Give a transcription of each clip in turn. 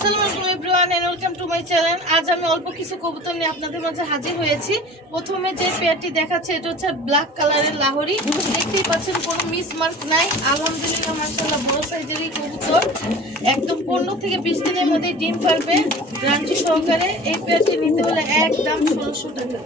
আসসালামু আলাইকুম everyone and welcome to my channel. আজ আমি অল্প কিছু কবুতর নিয়ে আপনাদের মাঝে হাজির হয়েছি। প্রথমে যে পেয়ারটি দেখাচ্ছে এটা হচ্ছে ব্ল্যাক কালারের লাহোরি। দেখতেই পাচ্ছেন কোনো মিসমার্ক নাই, আলহামদুলিল্লাহ মাশাআল্লাহ বড় সাইজেরই কবুতর। একদম 15 থেকে 20 দিনের মধ্যে ডিম পারবে গ্যারান্টি সহকারে। এই পেয়ারটি নিতে হলে একদম 1600 টাকা।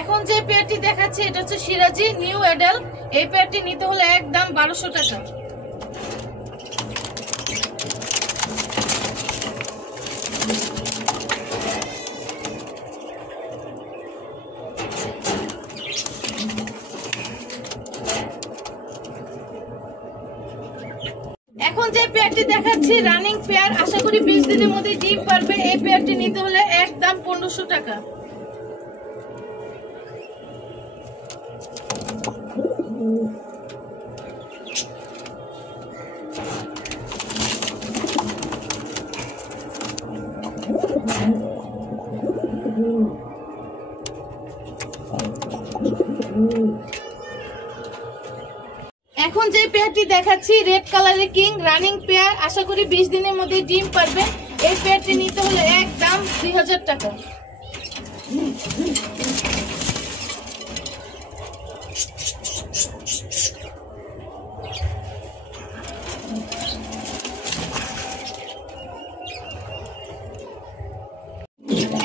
এখন যে পেয়ারটি দেখাচ্ছে এটা হচ্ছে সিরাজি নিউ এডাল। এই পেয়ারটি নিতে হলে একদম 1200 টাকা। এখন যে পেয়ারটি দেখাচ্ছি রানিং পেয়ার, আশা করি 20 দিনের মধ্যে ডিম পারবে। এই পেয়ারটি নিতে হলে একদম 1500 টাকা। এখন যে পেয়ারটি দেখাচ্ছি রেড কালারের কিং রানিং পেয়ার, আশা করি 20 দিনের মধ্যে ডিম পারবে। এই পেয়ারটি নিতে হলে একদম 2000 টাকা।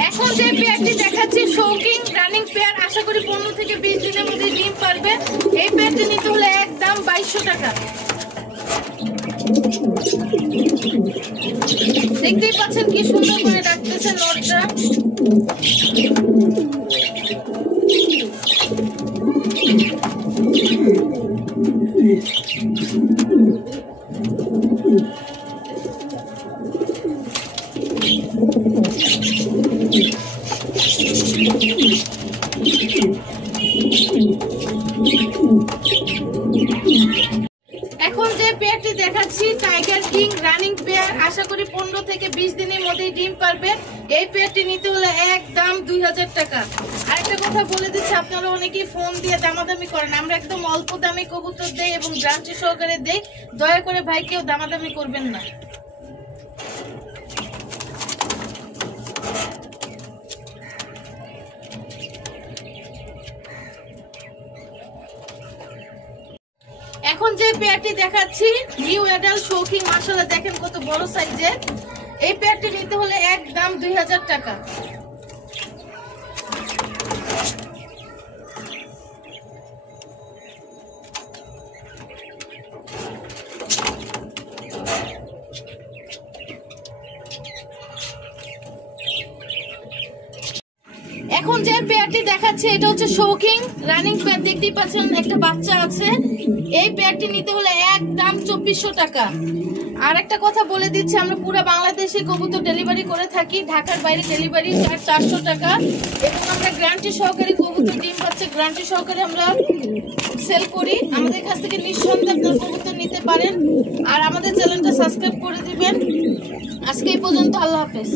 এখন যে পেয়ারটি দেখাচ্ছি শৌকিং রানিং পেয়ার, আশা করি 15 থেকে 20 দিনের মধ্যে ডিম পারবে। এই পেয়ারটি নিতে হলে একদম 2200 টাকা। দেখতেই পাচ্ছেন কি সুন্দর করে ডাকতেছে নটটা। এখন যে পেয়ারটি দেখাচ্ছি টাইগার কিং রানিং পেয়ার, আশা করি 15 থেকে 20 দিনের মধ্যে ডিম পারবে। এই পেয়ারটি নিতে হলে একদম 2000 টাকা। আরেকটা কথা বলে দিচ্ছি, আপনারা অনেকেই ফোন দিয়ে দামাদামি করেন, আমরা একদম অল্প দামে কবুতর দেই এবং গ্যারান্টি সহকারে দেই। দয়া করে ভাই কেউ দামাদামি করবেন না। এখন যে পেয়ারটি দেখাচ্ছি নিউ এডাল শৌকিং, মাশাআল্লাহ দেখেন কত বড় সাইজের। এই পেয়ারটি নিতে হলে একদম 2000 টাকা। এখন যে পেয়ারটি দেখাচ্ছে এটা হচ্ছে শৌকিং রানিং পেয়ার, দেখতেই পাচ্ছেন একটা বাচ্চা আছে। এই পেয়ারটি নিতে হলে একদম 2400 টাকা। আর একটা কথা বলে দিচ্ছি, আমরা পুরো বাংলাদেশে কবুতর ডেলিভারি করে থাকি, ঢাকার বাইরে ডেলিভারি চার্জ 400 টাকা। এবং আমরা গ্যারান্টি সহকারে কবুতর ডিম পাচ্ছে গ্যারান্টি সহকারে আমরা সেল করি। আমাদের কাছ থেকে নিঃসন্দেহে আপনার কবুতর নিতে পারেন। আর আমাদের চ্যানেলটা সাবস্ক্রাইব করে দিবেন। আজকে এই পর্যন্ত, আল্লাহ হাফেজ।